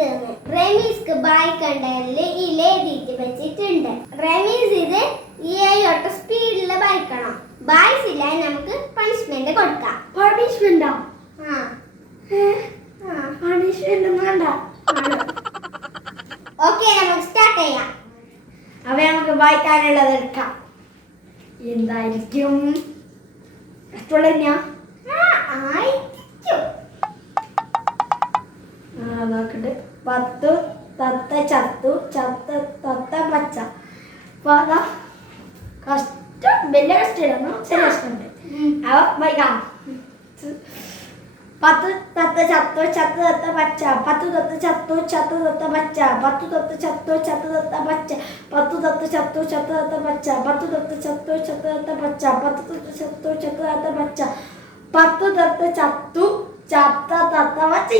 എന്തെന്ന് റമീസ്ക്ക് ബൈക്കണ്ടതിൽ ഇലെഴുതിയിട്ട് വെച്ചിട്ടുണ്ട്. റമീസ് ഇത് ഈ ഒട്ട സ്പീഡിൽ ബൈക്കണം. ബായ്സില്ല നമുക്ക് പണിഷ്മെന്റ് കൊടുക്കാം. പണിഷ്മെന്റോ? പണിഷ്മെന്റ് വേണ്ട. ഓക്കെ, നമുക്ക് സ്റ്റാർട്ട് ചെയ്യാം. അവ നമുക്ക് വായിക്കാനുള്ളത് എടുക്കാം. എന്തായിരിക്കും? നോക്കട്ടെ. 10 തത്ത ചത്തു, ചത്ത തത്ത പച്ച. കഷ്ടം, വലിയ കഷ്ടമാണോ? ചെറിയ കഷ്ടമുണ്ട്. അവ വായിക്കാം. 10 തത്ത ചത്തു, ചത്തു തത്ത പച്ച. 10 തത്ത ചത്തു, ചത്തു തത്ത പച്ച. 10 തത്ത ചത്തു, ചത്തു തത്ത പച്ച. 10 തത്ത ചത്തു, ചത്തു തത്ത പച്ച. 10 തത്ത ചത്തു, ചത്തു തത്ത പച്ച. 10 തത്ത ചത്തു, ചത്തു തത്ത പച്ച. 10 തത്ത ചത്തു, ചത്ത തത്ത പച്ച.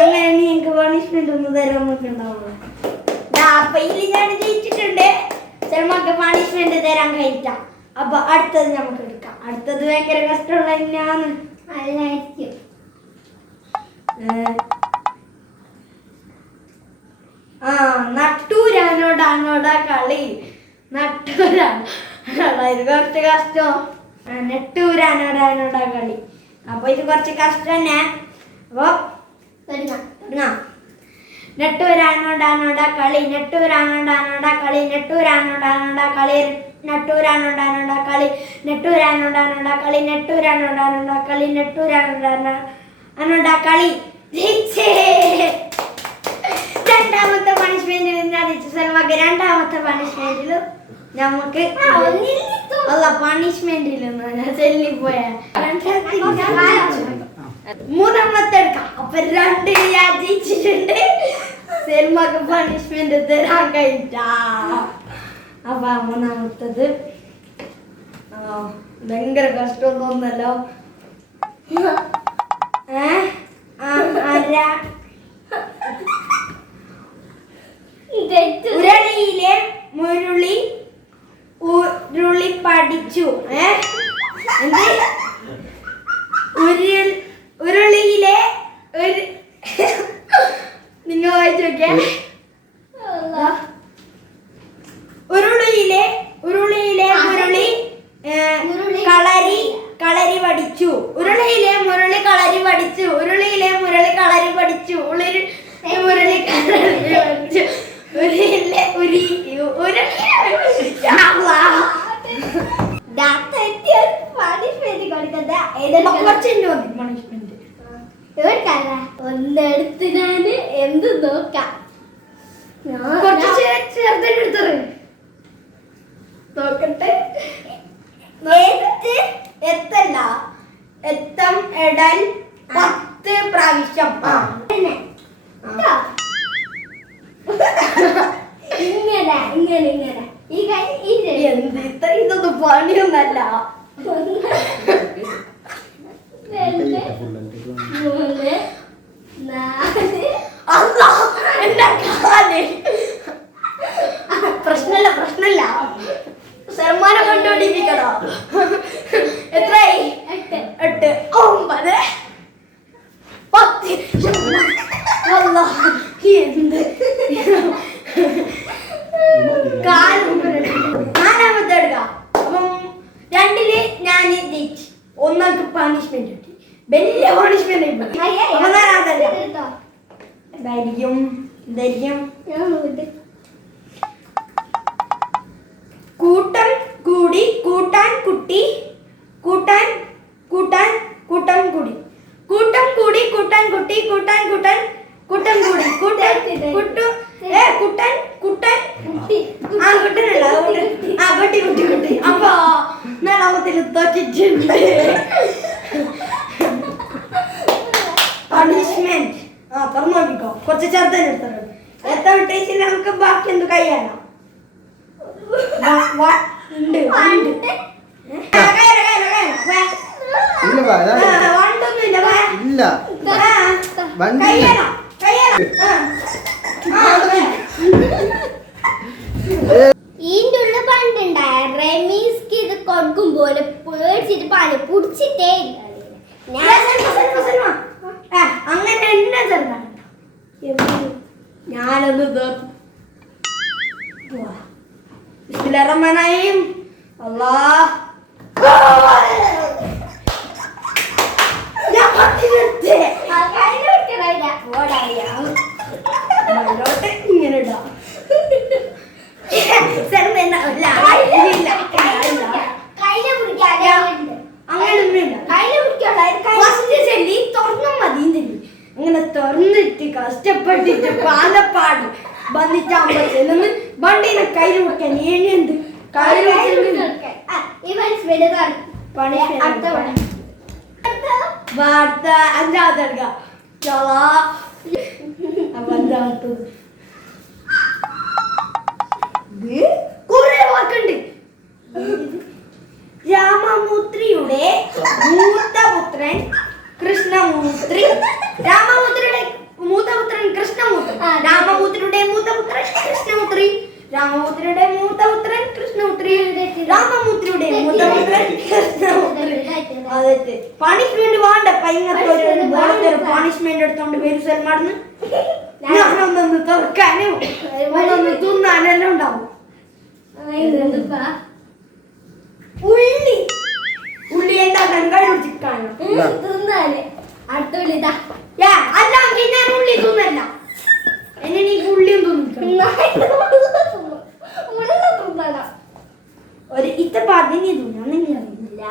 അങ്ങനെ നിങ്ങൾക്ക് പണിഷ്മെന്റ് ഒന്നും തരാൻ നോക്കുന്നുണ്ടാവുള്ളൂ. അപ്പൊ ഇതിൽ ഞാൻ ജയിച്ചിട്ടുണ്ട്. ചിലർക്ക് പണിഷ്മെന്റ് തരാൻ കഴിയില്ല. അപ്പൊ അടുത്തത് നമുക്ക് എടുക്കാം. അടുത്തത് ഭയങ്കര കഷ്ടമുള്ള തന്നെയാണ്. അല്ലായിരിക്കും. നട്ടൂരാനോടാണോടാ കളി. നട്ടൂരാണ് ഇത് കുറച്ച് കഷ്ടം. നെട്ടൂരാനോടാനോടാ കളി. അപ്പൊ ഇത് കുറച്ച് കഷ്ടം തന്നെ. അപ്പൊ നെട്ടൂരാനോടാനോടാ കളി. നെട്ടൂരാനോടാനോടാ കളി. നെട്ടൂരാനോടാനോടാ കളി. നട്ടൂരാനോടാനോടാ കളി. നെട്ടൂരാനോടാനോടാ കളി. നെട്ടൂരാനോടാനോടാ കളി. നെട്ടൂരാനോടാനോടാ കളി. രണ്ടാമത്തെ പണിഷ്മെന്റിൽ രണ്ടാമത്തെ പണിഷ്മെന്റിൽ നമുക്ക് അല്ല പണിഷ്മെന്റിലൊന്നും ഞാൻ ചെല്ലിപ്പോയ മൂന്നാമത്തെ എടുക്കാം. അപ്പൊ 2 ഞാൻ ജയിച്ചിട്ടുണ്ട്. സിനിമക്ക് പണിഷ്മെന്റ് തരാൻ കഴിയില്ല. അപ്പൊ മൂന്നാമത്തത് ഭയങ്കര കഷ്ടമൊന്നുമല്ലോ. ഉരുളിയിലെ ഉരുളി പഠിച്ചു. ഉരുളിയിലെ നിങ്ങൾ വായിച്ചു നോക്കിയാ. ഉരുളിയിലെ കളരി പഠിച്ചു. ഉരുളിയിലെ മുരളി കളരി പഠിച്ചു. ഉരുളിയിലെ മുരളി കളരി പഠിച്ചു. മുരളി കളരി പഠിച്ചു. ഉരുളിയിലെ ഒന്നെടുത്ത് ഞാന് എന്ത് നോക്കാം. നോക്കട്ടെ. എത്തല്ല എത്തം എടൽ 10 പ്രാവശ്യം. ഇങ്ങനെ ഇങ്ങനെ ഇങ്ങനെ ഈ കൈ എന്ത് ഇത്ര ഇതൊന്നും പണിയൊന്നല്ല. 1 2 3 4 അല്ലാ എന്റെ കാല്. പ്രശ്നല്ല ശർമാനെ കൊണ്ടോടിപ്പിക്കണോ? എത്രയായി? 8 9 10. അല്ലാ എന്ത് നാലാമത്തെ എടുക്കാം. അപ്പം 2 ഞാൻ ജയിച്ചു. ഒന്നാൾക്ക് പണിഷ്മെന്റ് കിട്ടി. വലിയ പണിഷ്മെന്റ് കൂട്ടം കൂടി കൂട്ടാൻ കുട്ടി. കൂട്ടാൻ കൂട്ടാൻ കൂട്ടം കൂടി. കൂട്ടം കൂടി കൂട്ടാൻ കുട്ടി. കൂട്ടാൻ കൂട്ടാൻ കൂട്ടം കൂടി. കൂട്ടൻ കുട്ടു കുട്ടൻ കുട്ടൻ കുട്ടി. കുട്ടനല്ല കുട്ടി കുട്ടി കുട്ടി. അപ്പൊ നാലാമത്തിൽ തോറ്റിട്ടുണ്ട്. പണിഷ്മെന്റ് തുറന്നു നോക്കിക്കോ. കുറച്ച് ചേർത്തനെടുത്തോ. എത്ര ടേസ്റ്റിൽ നമുക്ക് ബാക്കി എന്ത് കയ്യാണോ? ഇതിന്റെ ഉള്ള പണ്ടുണ്ടായ റമീസ്ക്ക് ഇത് കൊടുക്കുമ്പോലെ പേടിച്ചിട്ട് പാല് പുടിച്ചിട്ടേ ഇല്ല. Bismillahirrahmanirrahim. Allah. ഞാൻ പത്തിനെടുത്ത് മലോട്ട് ഇങ്ങനെ ഇടാം. അങ്ങനെ തുറന്നിട്ട് കഷ്ടപ്പെട്ടിട്ട് പാലപ്പാട് വന്നിട്ടാകുമ്പോഴത്തേന്ന് വണ്ടീനെ കയ്യിൽ കൊടുക്കാൻ ഏണിയുണ്ട് വാർത്ത അഞ്ചാമത്തെ എടുക്കാം അപ്പൊ അഞ്ചാമത്തത് കുറെ വാക്കുണ്ട്. രാമമൂത്രിയുടെ മൂത്തപുത്രൻ കൃഷ്ണമൂത്രി. രാമമൂത്രിയുടെ മൂത്തപുത്രൻ കൃഷ്ണമൂത്രി. രാമമൂത്രിയുടെ മൂത്തപുത്രൻ കൃഷ്ണമൂത്രി. രാമമൂത്രിയുടെ മൂത്തപുത്രൻ കൃഷ്ണമൂത്രി. രാമമൂത്രിയുടെ മൂത്തപുത്രൻ കൃഷ്ണമൂത്രി. അതെ പണിഷ്മെന്റ് വേണ്ട. ഇങ്ങനത്തെ ഒരു പണിഷ്മെന്റ് എടുത്തോണ്ട് പേര് സൽമാണെന്ന് ഞാനൊന്നൊന്ന് തുറക്കാനും ഒന്നൊന്ന് തിന്നാനെല്ലാം ഉണ്ടാവും. ഉള്ളി എന്താക്കാൻ കഴിച്ചിട്ടാണ് അല്ലെങ്കിൽ ഞാൻ ഉള്ളി തിന്നല്ല. എന്നെ നീ ഉള്ളിയും ഒരു ഇത്ത പതിനി തിന്നില്ല.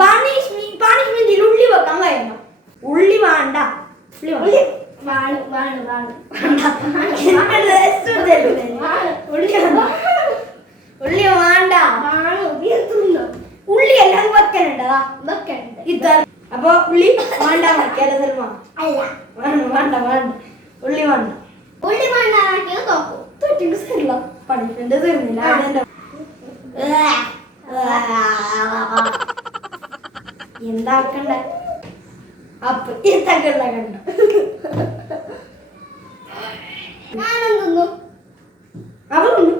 പണിഷ്മെന്റിൽ ഉള്ളി വെക്കാൻ കഴിയണം. ഉള്ളി വേണ്ട. ഉള്ളി വേണ്ട. ഉള്ളി എല്ലാം വെക്കലുണ്ടതാ ഇത്. അപ്പൊ ഉള്ളി വേണ്ട വെക്കാല സിനിമ വേണ്ട വേണ്ട ഉള്ളി വേണ്ട. ഉള്ളി വേണ്ട പണിഷ്മെന്റ് തീർന്നില്ല. എന്താക്കണ്ട അപ്പൊ ഇത്തക്കുള്ള കണ്ട ഞാനൊന്നു അവളൊന്നു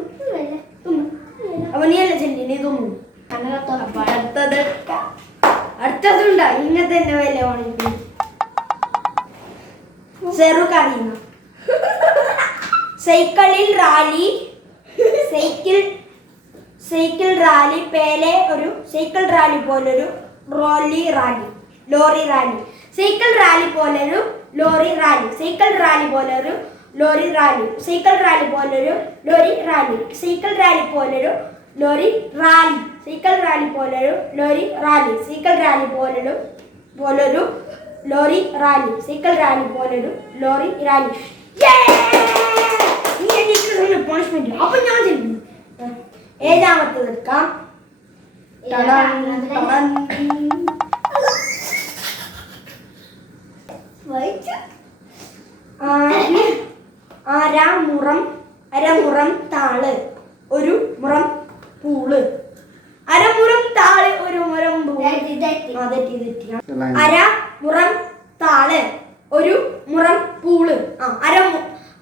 അപ്പൊ നീ അല്ല ചെല്ലി നീ തോന്നു. അപ്പൊ അടുത്തതുണ്ടാ ഇങ്ങനത്തെ തന്നെ വില വേണമെങ്കിൽ ചെറുകറിയുന്ന സൈക്കിളിൽ റാലി. സൈക്കിൾ റാലി പേലെ ഒരു സൈക്കിൾ റാലി പോലൊരു ലോറി റാലി. സൈക്കിൾ റാലി പോലൊരു ലോറി റാലി. സൈക്കിൾ റാലി പോലൊരു ലോറി റാലി. സൈക്കിൾ റാലി പോലൊരു ലോറി റാലി. സൈക്കിൾ റാലി പോലൊരു ലോറി റാലി. സൈക്കിൾ റാലി പോലൊരു ലോറി റാലി. സൈക്കിൾ റാലി പോലൊരു ലോറി റാലി. സൈക്കിൾ റാലി പോലൊരു lorry rally. Punishment അപ്പൊ ഞാൻ ചെയ്യുന്നു. ഏഴാമത്തത് എടുക്കാം. അരമുറം താള് ഒരു മുറം പൂള്. അരമുറം താള് ഒരു മുറം പൂള്. അരമുറം താള് ഒരു മുറം പൂള്.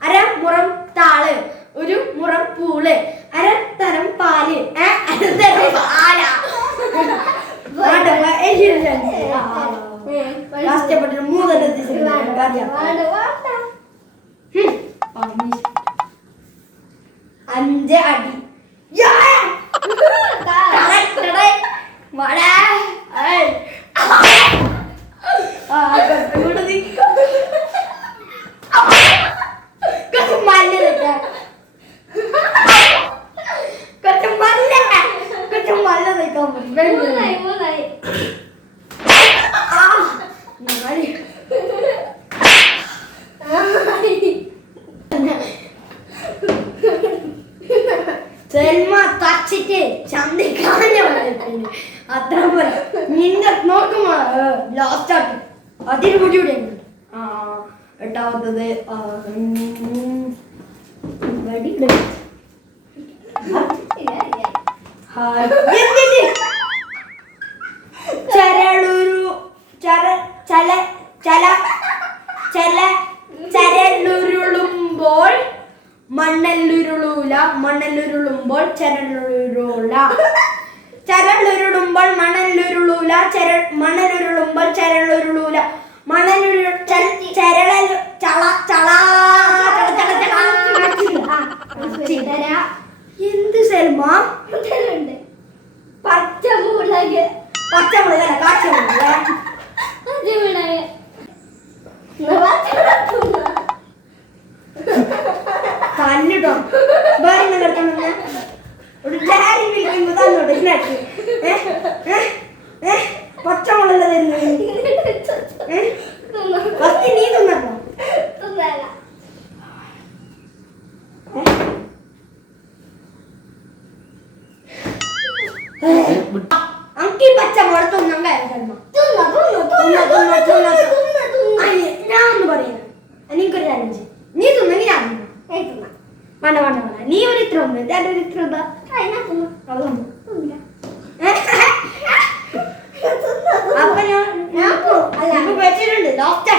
അരമുറം താള് ഒരു മുറം പൂള്. അരത്തരം പാല്. അരത്തരം പാല കഷ്ടപ്പെട്ടിട്ട് മൂന്നെണ്ണത്തി 5 അടി. സെൽമ തച്ചിട്ട് ചന്തിക്കാഞ്ഞ അത്ര പോലെ നിന്നെ നോക്കുമ്പോ ലാസ്റ്റ് ആക്കി അതിന് കൂടി എട്ടാമത്തത് ചരലുരുളുമ്പോൾ മണ്ണല്ലുരുളൂല. മണ്ണല്ലുരുളുമ്പോൾ ചരലുരുള. ചരലുരുളുമ്പോൾ മണല്ലുരുളൂല. മണലുരുളുമ്പോൾ ചരലുരുളൂല. മണലുരുളുമ്പോൾ പച്ചമുളക് അല്ല കാച്ചമുളക്. തല്ലിട്ടോ വേറെ കിടക്കാൻ ഒരു ഡയറി വിളിക്കുമ്പോ തന്നോട്ട് ഇതിനകത്ത് പച്ചമുളക് തരുന്നു. ഫസ്റ്റ് നീ തിന്നോ. അങ്കി പച്ചമുളക് തിന്നാൻ കാര്യം ഞാൻ ഒന്ന് പറയുന്നത് എനിക്കൊരു ചാലഞ്ച്. നീ തിന്നെങ്കിൽ ഞാൻ തിന്നാം. വേണ്ട വേണ്ട വേണ്ട നീ ഒരു ഇത്ര ഒന്ന് ഞാൻ ഒരു ഇത്ര എന്താ അതൊന്നും അപ്പൊ ഞാൻ വെച്ചിട്ടുണ്ട് ലാസ്റ്റ്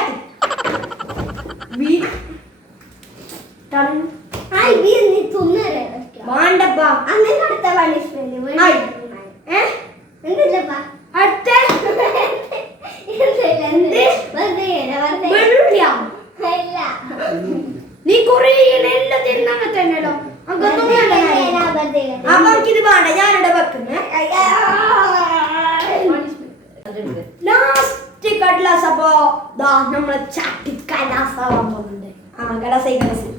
വേണ്ടപ്പാ അടുത്ത പണിഷ്മെന്റ് അടുത്ത നീ കൊറേ എല്ലാം തരുന്ന അങ്ങനെ തന്നെയല്ലോ. അപ്പൊ എനിക്കിത് വേണ്ട ഞാനിവിടെ വെക്കുന്നേ. ലാസ്റ്റ് കടലാസ്. അപ്പൊ നമ്മളെ ചാട്ടി കലാസാവാൻ പോകുന്നുണ്ട്. ആ കലാസായി കലാസ്.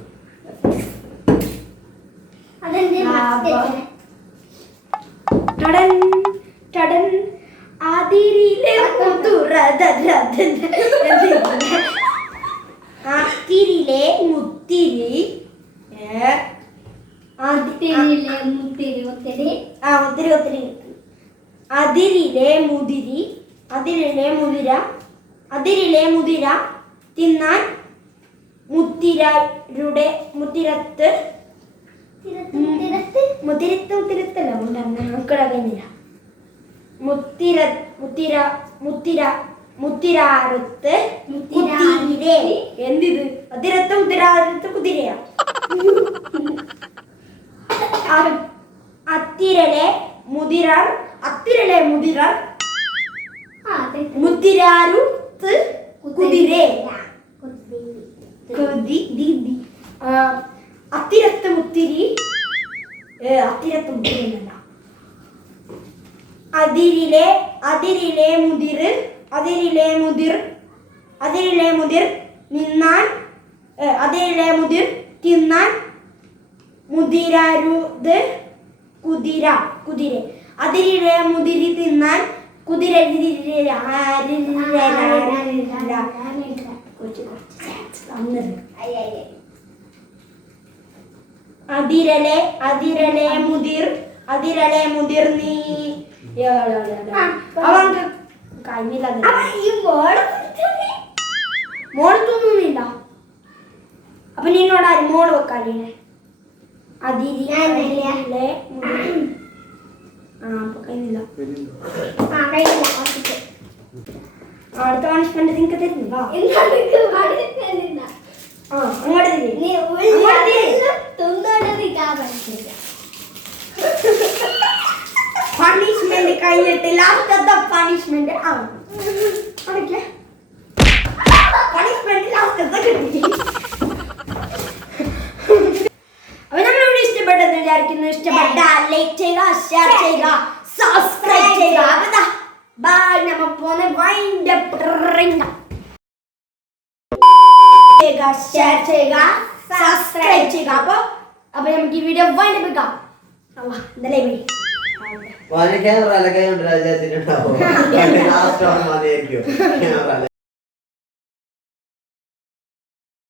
ടടൻ ടടൻ അതിരിലെ അതിരിലെ മുത്തിരി അതിരിലെ മുതിരി അതിരിലെ മുതിര തിന്നാൻ മുത്തിരരുടെ മുത്തിരത്ത് മുത്തിരത്തല്ല കഴിഞ്ഞില്ല. മുത്തിരാരത്ത് കുതിരേ. എന്തിത് അതിരത്ത് മുത്തിരാരത്ത് കുതിരയാ. അത്തിരലെ മുതിരർ മുത്തിരാരുത്ത് കുതിരേ. അത്തിരത്ത് മുത്തിരി അത്തിരല്ല. അതിരിലെ മുതിർ നിന്നാൻ മുതിർ തിന്നാൻ മുതിരരുത് കുതിര. അതിരിലെ മുതിരി തിന്നാൻ കുതിര. അതിരലെ മുതിർ നീ അവർക്ക് കഴിഞ്ഞില്ല. മോള് തോന്നുന്നില്ല. അപ്പൊ നിന്നോട് ആര് മോള് വെക്കാനേ? അതിരിലെ അപ്പൊ കഴിഞ്ഞില്ല. അടുത്ത പണിഷ്മെന്റ് നിങ്ങൾക്ക് തരുന്നില്ല. പണിഷ്മെന്റ് കഴിഞ്ഞിട്ട് ലാസ്റ്റത്തെ പണിഷ്മെന്റ് പണിഷ്മെന്റ് ലാസ്റ്റത്തെ കിട്ടി. അപ്പൊ നമ്മളിവിടെ ഇഷ്ടപ്പെട്ടെന്ന് വിചാരിക്കുന്നു. ഇഷ്ടപ്പെട്ട ലൈക്ക് ചെയ്യുക, ഷെയർ ചെയ്യുക, സബ്സ്ക്രൈബ് ചെയ്യുക. ബൈ. നമ്മ പോന്നെ ഷെയർ ചെയ്യുക, സബ്സ്ക്രൈബ് ചെയ്യുക. അപ്പൊ നമുക്ക് ഈ വീഡിയോ വൈൻഡപ്പ് ചെയ്യാം. ഇതല്ലേ ക്യാമറ